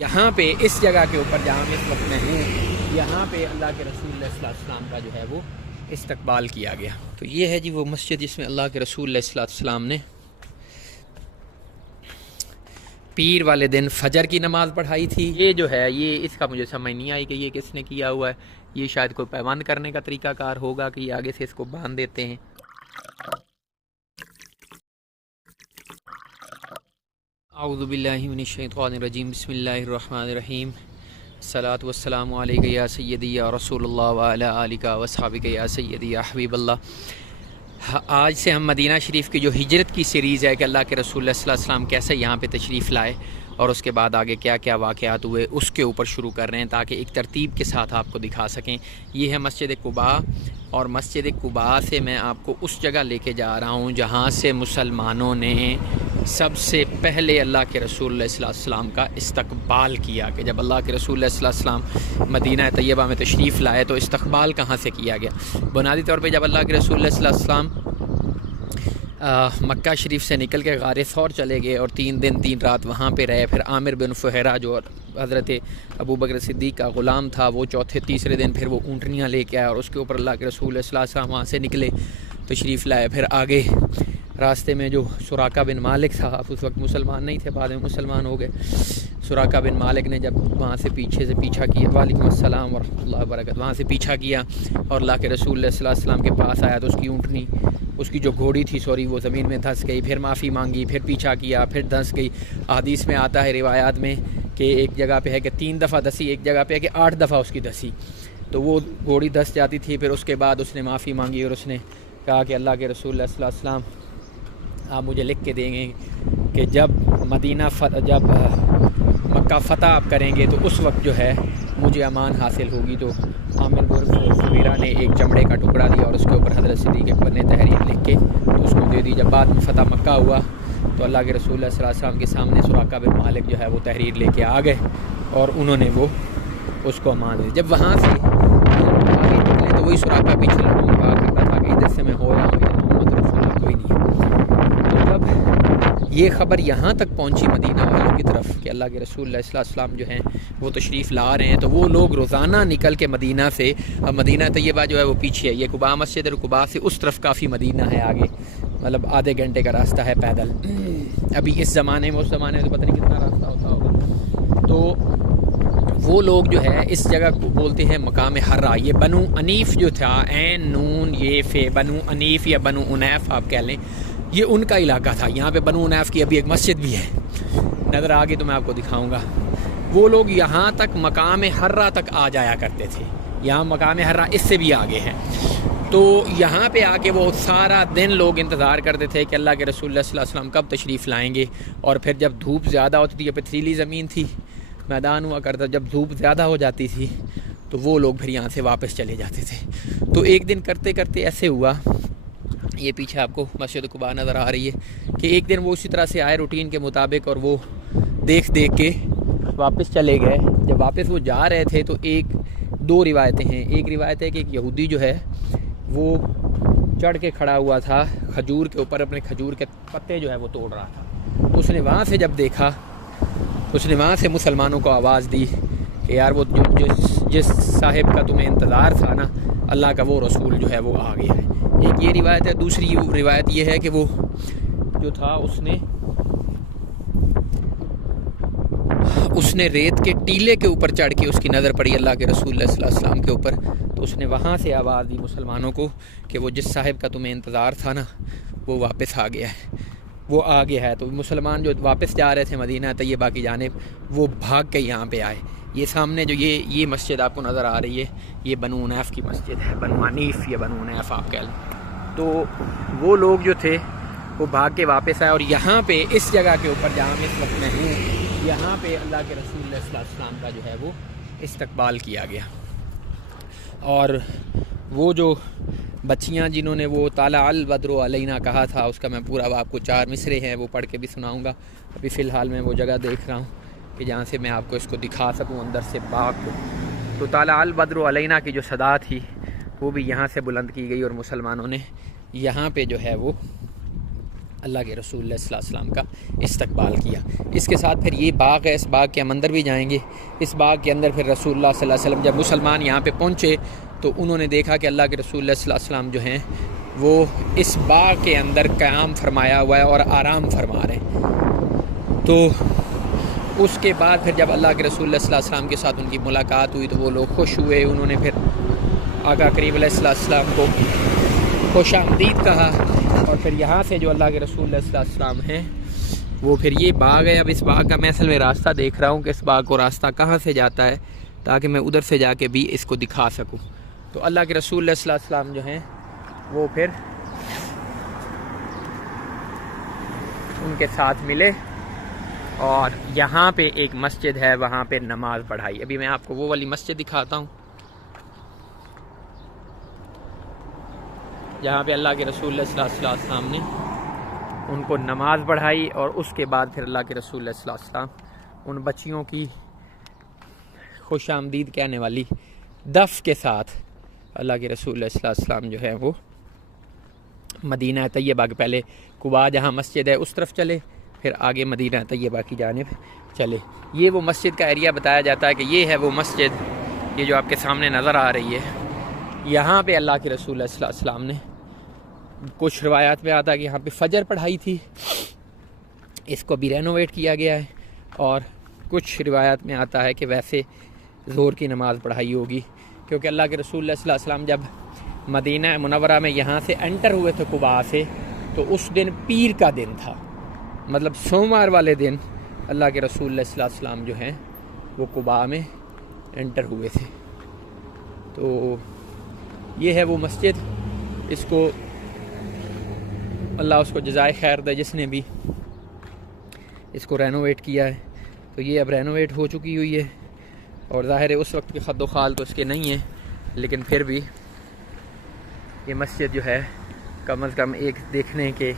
یہاں پہ اس جگہ کے اوپر جہاں میں اس وقت میں ہوں، یہاں پہ اللہ کے رسول صلی اللہ علیہ وسلم کا جو ہے وہ استقبال کیا گیا۔ تو یہ ہے جی وہ مسجد جس میں اللہ کے رسول صلی اللہ علیہ وسلم نے پیر والے دن فجر کی نماز پڑھائی تھی۔ یہ جو ہے یہ اس کا مجھے سمجھ نہیں آئی کہ یہ کس نے کیا ہوا ہے۔ یہ شاید کوئی پیوند کرنے کا طریقہ کار ہوگا کہ یہ آگے سے اس کو باندھ دیتے ہیں۔ اعوذ باللہ من الشیطان الرجیم، بسم اللہ الرحمن الرحیم، الصلاۃ والسلام علیک یا سیدی یا رسول اللہ وعلی آلک واصحابک یا سیدی یا حبیب اللہ۔ آج سے ہم مدینہ شریف کی جو ہجرت کی سیریز ہے کہ اللہ کے رسول صلی اللہ علیہ وسلم کیسے یہاں پہ تشریف لائے اور اس کے بعد آگے کیا کیا واقعات ہوئے اس کے اوپر شروع کر رہے ہیں تاکہ ایک ترتیب کے ساتھ آپ کو دکھا سکیں۔ یہ ہے مسجد قباء، اور مسجد قباء سے میں آپ کو اس جگہ لے کے جا رہا ہوں جہاں سے مسلمانوں نے سب سے پہلے اللہ کے رسول صلی اللہ علیہ وسلم کا استقبال کیا، کہ جب اللہ کے رسول صلی اللہ علیہ وسلم مدینہ طیبہ میں تشریف لائے تو استقبال کہاں سے کیا گیا۔ بنیادی طور پہ جب اللہ کے رسول صلی اللہ علیہ وسلم مکہ شریف سے نکل کے غار ثور چلے گئے اور 3 دن 3 رات وہاں پہ رہے، پھر عامر بن فہیرہ جو حضرت ابو بکر صدیق کا غلام تھا وہ تیسرے دن پھر وہ اونٹنیاں لے کے آیا اور اس کے اوپر اللہ کے رسول صلی اللہ علیہ وسلم وہاں سے نکلے تشریف لائے۔ پھر آگے راستے میں جو سراقہ بن مالک تھا، آپ اس وقت مسلمان نہیں تھے، بعد میں مسلمان ہو گئے۔ سراقہ بن مالک نے جب وہاں سے پیچھا کیا، وعلیکم السلام ورحمۃ اللہ وبرکاتہ، وہاں سے پیچھا کیا اور اللہ کے رسول صلی اللہ علیہ وسلم کے پاس آیا تو اس کی اونٹنی، اس کی جو گھوڑی تھی وہ زمین میں دھنس گئی، پھر معافی مانگی، پھر پیچھا کیا، پھر دھنس گئی۔ حدیث میں آتا ہے روایات میں کہ ایک جگہ پہ ہے کہ 3 دفعہ دھسی، ایک جگہ پہ ہے کہ 8 دفعہ اس کی دھسی، تو وہ گھوڑی دھس جاتی تھی۔ پھر اس کے بعد اس نے معافی مانگی اور اس نے کہا کہ اللہ کے رسول صلی اللہ علیہ وسلم آپ مجھے لکھ کے دیں گے کہ جب مکہ فتح آپ کریں گے تو اس وقت جو ہے مجھے امان حاصل ہوگی۔ تو عامر بن فہیرہ نے ایک چمڑے کا ٹکڑا دیا اور اس کے اوپر حضرت صدیق اکبر نے تحریر لکھ کے تو اس کو دے دی۔ جب بعد میں فتح مکہ ہوا تو اللہ کے رسول صلی اللہ علیہ وسلم کے سامنے سراقہ بن مالک جو ہے وہ تحریر لے کے آ گئے اور انہوں نے وہ اس کو امان دی۔ جب وہاں سے آگے نکلے تو وہی سراقہ پیچھے لوگوں کو کہا کرتا تھا کہ ادھر سے میں ہو یا محمد رسول اللہ کوئی نہیں ہے۔ تو جب یہ خبر یہاں تک پہنچی مدینہ والوں کی طرف کہ اللہ کے رسول صلی اللہ علیہ وسلم جو ہیں وہ تشریف لا رہے ہیں، تو وہ لوگ روزانہ نکل کے مدینہ سے، اب مدینہ طیبہ جو ہے وہ پیچھے ہے، یہ قباء مسجد اور قباء سے اس طرف کافی مدینہ ہے آگے، مطلب آدھے گھنٹے کا راستہ ہے پیدل۔ ابھی اس زمانے میں، اس زمانے میں تو پتہ نہیں کتنا راستہ ہوتا ہوگا۔ تو وہ لوگ جو ہے اس جگہ کو بولتے ہیں مقام حرہ۔ یہ بنو انیف جو تھا، عین نون یہ فے، بنو انیف یا بنو انیف آپ کہہ لیں، یہ ان کا علاقہ تھا۔ یہاں پہ بنو انیف کی ابھی ایک مسجد بھی ہے، نظر آگے تو میں آپ کو دکھاؤں گا۔ وہ لوگ یہاں تک مقام حرہ تک آ جایا کرتے تھے، یہاں مقام حرہ اس سے بھی آگے ہے۔ تو یہاں پہ آ کے وہ سارا دن لوگ انتظار کرتے تھے کہ اللہ کے رسول صلی اللہ علیہ وسلم کب تشریف لائیں گے، اور پھر جب دھوپ زیادہ ہوتی تھی، یہ پتھریلی زمین تھی، میدان ہوا کرتا، جب دھوپ زیادہ ہو جاتی تھی تو وہ لوگ پھر یہاں سے واپس چلے جاتے تھے۔ تو ایک دن کرتے کرتے ایسے ہوا، یہ پیچھے آپ کو مسجد قباء نظر آ رہی ہے، کہ ایک دن وہ اسی طرح سے آئے روٹین کے مطابق اور وہ دیکھ کے واپس چلے گئے۔ جب واپس وہ جا رہے تھے تو 2 روایتیں ہیں۔ ایک روایت ہے کہ ایک یہودی جو ہے وہ چڑھ کے کھڑا ہوا تھا کھجور کے اوپر، اپنے کھجور کے پتے جو ہے وہ توڑ رہا تھا۔ تو اس نے وہاں سے جب دیکھا، اس نے وہاں سے مسلمانوں کو آواز دی کہ یار وہ جس صاحب کا تمہیں انتظار تھا نا، اللہ کا وہ رسول جو ہے وہ آ گیا ہے۔ ایک یہ روایت ہے۔ دوسری روایت یہ ہے کہ وہ جو تھا اس نے ریت کے ٹیلے کے اوپر چڑھ کے اس کی نظر پڑی اللہ کے رسول صلی اللہ علیہ وسلم کے اوپر، تو اس نے وہاں سے آواز دی مسلمانوں کو کہ وہ جس صاحب کا تمہیں انتظار تھا نا وہ واپس آ گیا ہے، وہ آ گیا ہے۔ تو مسلمان جو واپس جا رہے تھے مدینہ طیبہ کی جانب، وہ بھاگ کے یہاں پہ آئے۔ یہ سامنے جو یہ مسجد آپ کو نظر آ رہی ہے، یہ بنو انیف کی مسجد ہے، بنو انیف یا بنو انیف آپ کہہ لیں۔ تو وہ لوگ جو تھے وہ بھاگ کے واپس آئے، اور یہاں پہ اس جگہ کے اوپر جہاں میں اس وقت میں ہوں، یہاں پہ اللہ کے رسول صلی اللہ علیہ وسلم کا جو ہے وہ استقبال کیا گیا۔ اور وہ جو بچیاں جنہوں نے وہ طالع البدر علینا کہا تھا، اس کا میں پورا آپ کو 4 مصرے ہیں وہ پڑھ کے بھی سناؤں گا۔ ابھی فی الحال میں وہ جگہ دیکھ رہا ہوں کہ جہاں سے میں آپ کو اس کو دکھا سکوں اندر سے باغ کو۔ تو طالع البدر علینا کی جو صدا تھی وہ بھی یہاں سے بلند کی گئی، اور مسلمانوں نے یہاں پہ جو ہے وہ اللہ کے رسول اللہ صلی اللہ علیہ وسلم کا استقبال کیا۔ اس کے ساتھ پھر یہ باغ ہے، اس باغ کے ہم اندر بھی جائیں گے۔ اس باغ کے اندر پھر رسول اللہ صلی اللہ علیہ وسلم جب مسلمان یہاں پہ پہنچے تو انہوں نے دیکھا کہ اللہ کے رسول اللہ صلی اللہ علیہ وسلم جو ہیں وہ اس باغ کے اندر قیام فرمایا ہوا ہے اور آرام فرما رہے ہیں۔ تو اس کے بعد پھر جب اللہ کے رسول اللہ صلی اللہ علیہ وسلم کے ساتھ ان کی ملاقات ہوئی تو وہ لوگ خوش ہوئے، انہوں نے پھر آقا کریم علیہ السلام کو خوش آمدید کہا۔ اور پھر یہاں سے جو اللہ کے رسول اللہ صلی اللہ علیہ وسلم ہیں وہ پھر یہ باغ ہے۔ اب اس باغ کا میں اصل میں راستہ دیکھ رہا ہوں کہ اس باغ کو راستہ کہاں سے جاتا ہے تاکہ میں ادھر سے جا کے بھی اس کو دکھا سکوں۔ تو اللہ کے رسول اللہ صلی اللہ علیہ وسلم جو ہیں وہ پھر ان کے ساتھ ملے اور یہاں پہ ایک مسجد ہے، وہاں پہ نماز پڑھائی۔ ابھی میں آپ کو وہ والی مسجد دکھاتا ہوں جہاں پہ اللہ کے رسول اللہ صلی اللہ علیہ وسلم نے ان کو نماز پڑھائی، اور اس کے بعد پھر اللہ کے رسول اللہ صلی اللہ علیہ وسلم ان بچیوں کی خوش آمدید کہنے والی دف کے ساتھ اللہ کے رسول اللہ صلی اللہ علیہ وسلم جو ہے وہ مدینہ طیبہ کے پہلے قباء جہاں مسجد ہے اس طرف چلے، پھر آگے مدینہ طیبہ کی جانب چلے۔ یہ وہ مسجد کا ایریا بتایا جاتا ہے کہ یہ ہے وہ مسجد، یہ جو آپ کے سامنے نظر آ رہی ہے، یہاں پہ اللہ کے رسول اللہ صلی اللہ علیہ وسلم نے، کچھ روایات میں آتا ہے کہ یہاں پہ فجر پڑھائی تھی، اس کو بھی رینوویٹ کیا گیا ہے، اور کچھ روایات میں آتا ہے کہ ویسے ظہر کی نماز پڑھائی ہوگی، کیونکہ اللہ کے رسول اللہ صلی اللہ علیہ وسلم جب مدینہ منورہ میں یہاں سے انٹر ہوئے تھے قباء سے، تو اس دن پیر کا دن تھا، مطلب سوموار والے دن اللہ کے رسول اللہ صلی اللہ علیہ وسلم جو ہیں وہ قباء میں انٹر ہوئے تھے۔ تو یہ ہے وہ مسجد، اس کو اللہ اس کو جزائے خیر دے جس نے بھی اس کو رینوویٹ کیا ہے۔ تو یہ اب رینوویٹ ہو چکی ہوئی ہے، اور ظاہر ہے اس وقت کے خد و خال تو اس کے نہیں ہیں، لیکن پھر بھی یہ مسجد جو ہے کم از کم ایک دیکھنے کے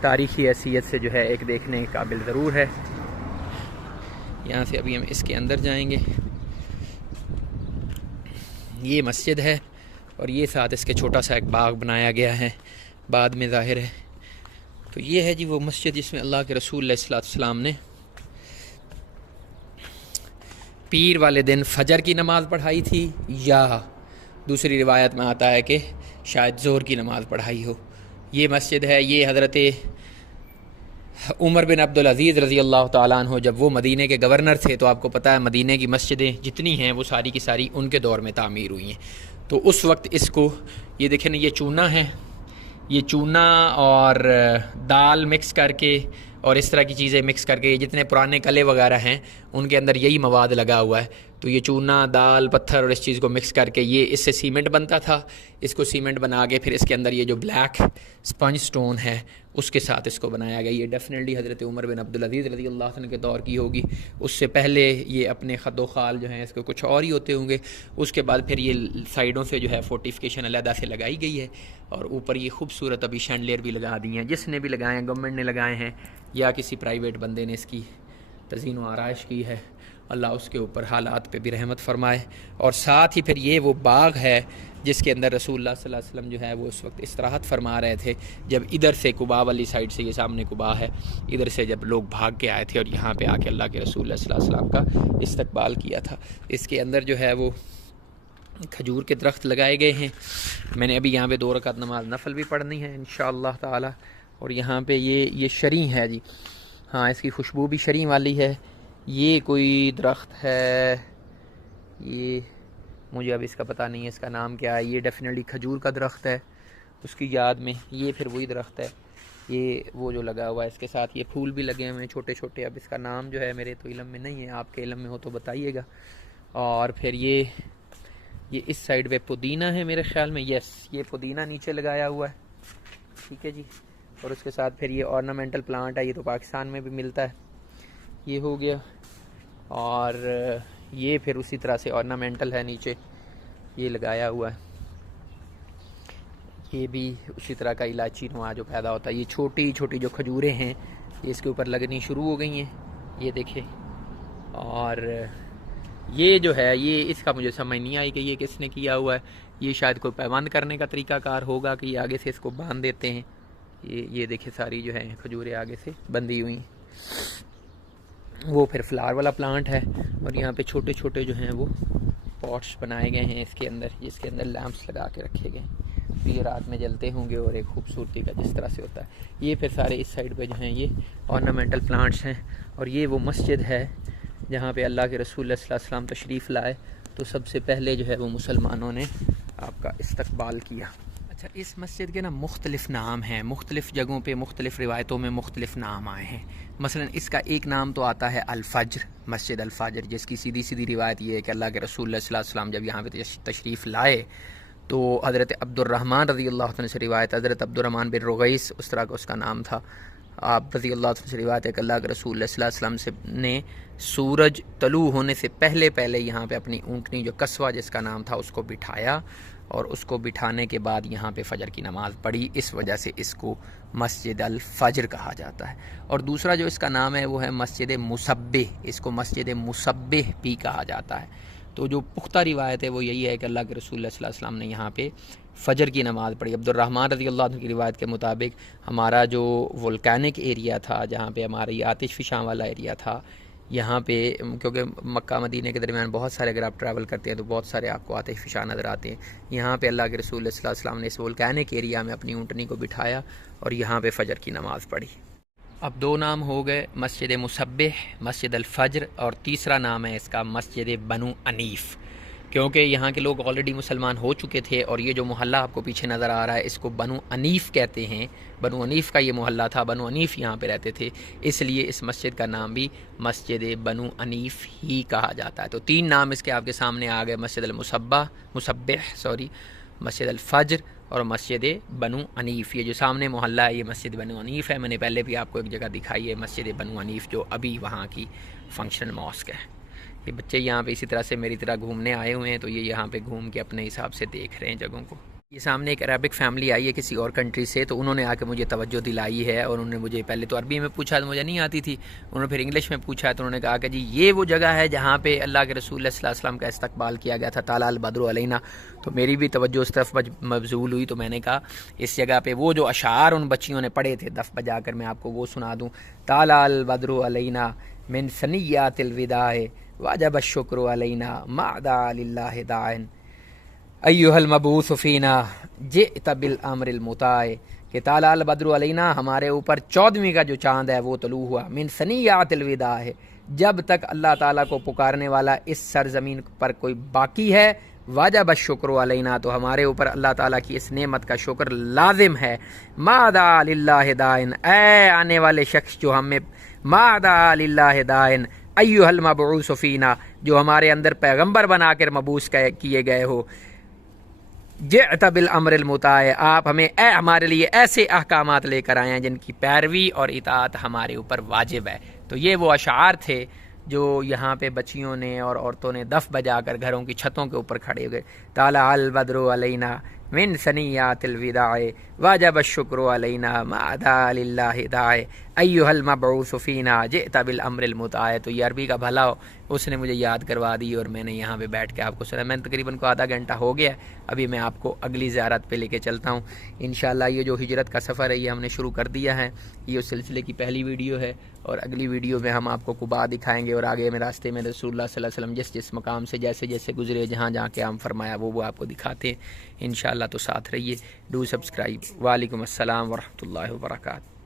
تاریخی حیثیت سے جو ہے ایک دیکھنے کے قابل ضرور ہے۔ یہاں سے ابھی ہم اس کے اندر جائیں گے۔ یہ مسجد ہے، اور یہ ساتھ اس کے چھوٹا سا ایک باغ بنایا گیا ہے بعد میں ظاہر ہے۔ تو یہ ہے جی وہ مسجد جس میں اللہ کے رسول اللہ صلی اللہ علیہ وسلم نے پیر والے دن فجر کی نماز پڑھائی تھی، یا دوسری روایت میں آتا ہے کہ شاید ظہر کی نماز پڑھائی ہو۔ یہ مسجد ہے، یہ حضرت عمر بن عبدالعزیز رضی اللہ تعالیٰ عنہ جب وہ مدینہ کے گورنر تھے، تو آپ کو پتہ ہے مدینہ کی مسجدیں جتنی ہیں وہ ساری کی ساری ان کے دور میں تعمیر ہوئی ہیں۔ تو اس وقت اس کو یہ دیکھیں نا، یہ چونا ہے، یہ چونا اور دال مکس کر کے اور اس طرح کی چیزیں مکس کر کے، جتنے پرانے قلعے وغیرہ ہیں ان کے اندر یہی مواد لگا ہوا ہے۔ تو یہ چونا، دال، پتھر اور اس چیز کو مکس کر کے یہ اس سے سیمنٹ بنتا تھا۔ اس کو سیمنٹ بنا کے پھر اس کے اندر یہ جو بلیک سپنج سٹون ہے اس کے ساتھ اس کو بنایا گیا۔ یہ ڈیفینیٹلی حضرت عمر بن عبدالعزیز رضی اللہ عنہ کے دور کی ہوگی، اس سے پہلے یہ اپنے خد و خال جو ہیں اس کو کچھ اور ہی ہوتے ہوں گے۔ اس کے بعد پھر یہ سائڈوں سے جو ہے فورٹیفیکیشن علیحدہ سے لگائی گئی ہے، اور اوپر یہ خوبصورت ابھی شینڈلیئر بھی لگا دی ہیں، جس نے بھی لگائے ہیں، گورنمنٹ نے لگائے ہیں یا کسی پرائیویٹ بندے نے اس کی تزئین و آرائش کی ہے۔ اللہ اس کے اوپر حالات پہ بھی رحمت فرمائے۔ اور ساتھ ہی پھر یہ وہ باغ ہے جس کے اندر رسول اللہ صلی اللہ علیہ وسلم جو ہے وہ اس وقت استراحت فرما رہے تھے، جب ادھر سے قباء والی سائڈ سے، یہ سامنے قباء ہے، ادھر سے جب لوگ بھاگ کے آئے تھے اور یہاں پہ آ کے اللہ کے رسول اللہ صلی اللہ علیہ وسلم کا استقبال کیا تھا۔ اس کے اندر جو ہے وہ کھجور کے درخت لگائے گئے ہیں۔ میں نے ابھی یہاں پہ 2 رکعت نماز نفل بھی پڑھنی ہے انشاءاللہ تعالی۔ اور یہاں پہ یہ شریں ہے جی، ہاں اس کی خوشبو بھی شریں والی ہے۔ یہ کوئی درخت ہے، یہ مجھے اب اس کا پتہ نہیں ہے اس کا نام کیا ہے، یہ ڈیفینیٹلی کھجور کا درخت ہے اس کی یاد میں۔ یہ پھر وہی درخت ہے، یہ وہ جو لگا ہوا ہے، اس کے ساتھ یہ پھول بھی لگے ہوئے ہیں چھوٹے چھوٹے۔ اب اس کا نام جو ہے میرے تو علم میں نہیں ہے، آپ کے علم میں ہو تو بتائیے گا۔ اور پھر یہ اس سائڈ پہ پودینہ ہے میرے خیال میں، یس یہ پودینہ نیچے لگایا ہوا ہے، ٹھیک ہے جی۔ اور اس کے ساتھ پھر یہ ornamental پلانٹ ہے، یہ تو پاکستان میں بھی ملتا ہے، یہ ہو گیا۔ اور یہ پھر اسی طرح سے ornamental ہے، نیچے یہ لگایا ہوا ہے، یہ بھی اسی طرح کا الائچی نما جو پیدا ہوتا ہے۔ یہ چھوٹی چھوٹی جو کھجوریں ہیں یہ اس کے اوپر لگنی شروع ہو گئی ہیں، یہ دیکھیں۔ اور یہ جو ہے یہ اس کا مجھے سمجھ نہیں آئی کہ یہ کس نے کیا ہوا ہے، یہ شاید کوئی پیوند کرنے کا طریقہ کار ہوگا کہ یہ آگے سے اس کو باندھ دیتے ہیں، یہ دیکھیں ساری جو ہے کھجوریں آگے سے بندھی ہوئی. وہ پھر فلاور والا پلانٹ ہے. اور یہاں پہ چھوٹے چھوٹے جو ہیں وہ پاٹس بنائے گئے ہیں اس کے اندر، جس کے اندر لیمپس لگا کے رکھے گئے ہیں. یہ رات میں جلتے ہوں گے اور ایک خوبصورتی کا جس طرح سے ہوتا ہے. یہ پھر سارے اس سائڈ پہ جو ہیں یہ آرنامنٹل پلانٹس ہیں. اور یہ وہ مسجد ہے جہاں پہ اللہ کے رسول صلی اللہ علیہ وسلم تشریف لائے تو سب سے پہلے جو ہے وہ مسلمانوں نے آپ کا استقبال کیا. اچھا، اس مسجد کے نا مختلف نام ہیں، مختلف جگہوں پہ مختلف روایتوں میں مختلف نام آئے ہیں. مثلا اس کا ایک نام تو آتا ہے الفجر، مسجد الفجر، جس کی سیدھی روایت یہ ہے کہ اللہ کے رسول صلی اللہ علیہ وسلم جب یہاں پہ تشریف لائے تو حضرت عبد الرحمن رضی اللہ عنہ سے روایت، حضرت عبد الرحمن بن رغیث اس طرح کا اس کا نام تھا، آپ رضی اللہ عنہ سے روایت ہے کہ اللہ کے رسول صلی اللہ علیہ وسلم نے سورج طلوع ہونے سے پہلے یہاں پہ اپنی اونٹنی جو قصوہ جس کا نام تھا اس کو بٹھایا، اور اس کو بٹھانے کے بعد یہاں پہ فجر کی نماز پڑھی. اس وجہ سے اس کو مسجد الفجر کہا جاتا ہے. اور دوسرا جو اس کا نام ہے وہ ہے مسجد مصبح، اس کو مسجد مصبح بھی کہا جاتا ہے. تو جو پختہ روایت ہے وہ یہی ہے کہ اللہ کے رسول صلی اللہ علیہ وسلم نے یہاں پہ فجر کی نماز پڑھی. عبد الرحمن رضی اللہ عنہ کی روایت کے مطابق ہمارا جو وولکینک ایریا تھا، جہاں پہ ہمارا یہ آتش فشاں والا ایریا تھا، یہاں پہ کیونکہ مکہ مدینہ کے درمیان بہت سارے اگر آپ ٹریول کرتے ہیں تو بہت سارے آپ کو آتش فشاں نظر آتے ہیں. یہاں پہ اللہ کے رسول صلی اللہ علیہ وسلم نے اس وولکینک ایریا میں اپنی اونٹنی کو بٹھایا اور یہاں پہ فجر کی نماز پڑھی. اب دو نام ہو گئے، مسجد مصبح، مسجد الفجر، اور تیسرا نام ہے اس کا مسجد بنو انیف، کیونکہ یہاں کے لوگ آلریڈی مسلمان ہو چکے تھے. اور یہ جو محلہ آپ کو پیچھے نظر آ رہا ہے اس کو بنو انیف کہتے ہیں. بنو انیف کا یہ محلہ تھا، بنو انیف یہاں پہ رہتے تھے، اس لیے اس مسجد کا نام بھی مسجد بنو انیف ہی کہا جاتا ہے. تو تین نام اس کے آپ کے سامنے آ گئے، مسجد مصبح، مسجد الفجر اور مسجد بنو انیف. یہ جو سامنے محلہ ہے یہ مسجد بنو انیف ہے. میں نے پہلے بھی آپ کو ایک جگہ دکھائی ہے مسجد بنو انیف، جو ابھی وہاں کی فنکشنل ماسک ہے. یہ بچے یہاں پہ اسی طرح سے میری طرح گھومنے آئے ہوئے ہیں، تو یہ یہاں پہ گھوم کے اپنے حساب سے دیکھ رہے ہیں جگہوں کو. یہ سامنے ایک عربک فیملی آئی ہے کسی اور کنٹری سے، تو انہوں نے آ کے مجھے توجہ دلائی ہے، اور انہوں نے مجھے پہلے تو عربی میں پوچھا تو مجھے نہیں آتی تھی، انہوں نے پھر انگلش میں پوچھا تو انہوں نے کہا کہ جی یہ وہ جگہ ہے جہاں پہ اللہ کے رسول صلی اللہ علیہ وسلم کا استقبال کیا گیا تھا، طلع البدر علینا. تو میری بھی توجہ اس طرف مبذول ہوئی، تو میں نے کہا اس جگہ پہ وہ جو اشعار ان بچیوں نے پڑھے تھے دف بجا کر، میں آپ کو وہ سنا دوں. طلع البدر علینا من ثنیات الوداع واجب الشکر علینا ما دعا للہ داعٍ ایھا المبعوث فینا جئت بالامر المطاع. کہ طلع البدر علینا، ہمارے اوپر 14ویں کا جو چاند ہے وہ طلوع ہوا، من ثنیات الوداع ہے، جب تک اللہ تعالیٰ کو پکارنے والا اس سرزمین پر کوئی باقی ہے. واجب الشکر علینا، تو ہمارے اوپر اللہ تعالیٰ کی اس نعمت کا شکر لازم ہے. ما دعا للہ داعٍ، اے آنے والے شخص جو ہمیں، ما دعا للہ داعٍ ایھا المبعوث فینا، جو ہمارے اندر پیغمبر بنا کر مبعوث کیے گئے ہو. جئت بالامر المطاع، آپ ہمیں ہمارے لیے ایسے احکامات لے کر آئے ہیں جن کی پیروی اور اطاعت ہمارے اوپر واجب ہے. تو یہ وہ اشعار تھے جو یہاں پہ بچیوں نے اور عورتوں نے دف بجا کر گھروں کی چھتوں کے اوپر کھڑے ہوئے. طلع البدر علینا من ثنیات الوداع واجب الشکر علینا ما دعا للہ داع ایھا المبعوث فینا جئت بالامر المطاع. تو یہ عربی کا بھلا ہو، اس نے مجھے یاد کروا دی اور میں نے یہاں پہ بیٹھ کے آپ کو سنا. میں تقریباً کو آدھا گھنٹہ ہو گیا، ابھی میں آپ کو اگلی زیارت پہ لے کے چلتا ہوں انشاءاللہ. یہ جو ہجرت کا سفر ہے یہ ہم نے شروع کر دیا ہے، یہ اس سلسلے کی پہلی ویڈیو ہے، اور اگلی ویڈیو میں ہم آپ کو قباء دکھائیں گے، اور آگے میں راستے میں رسول اللہ صلی اللہ علیہ وسلم جس مقام سے جیسے گزرے، جہاں کے ہم فرمایا وہ آپ کو دکھاتے ہیں انشاءاللہ. تو ساتھ رہیے، ڈو سبسکرائب. وعلیکم السلام ورحمۃ اللہ وبرکاتہ.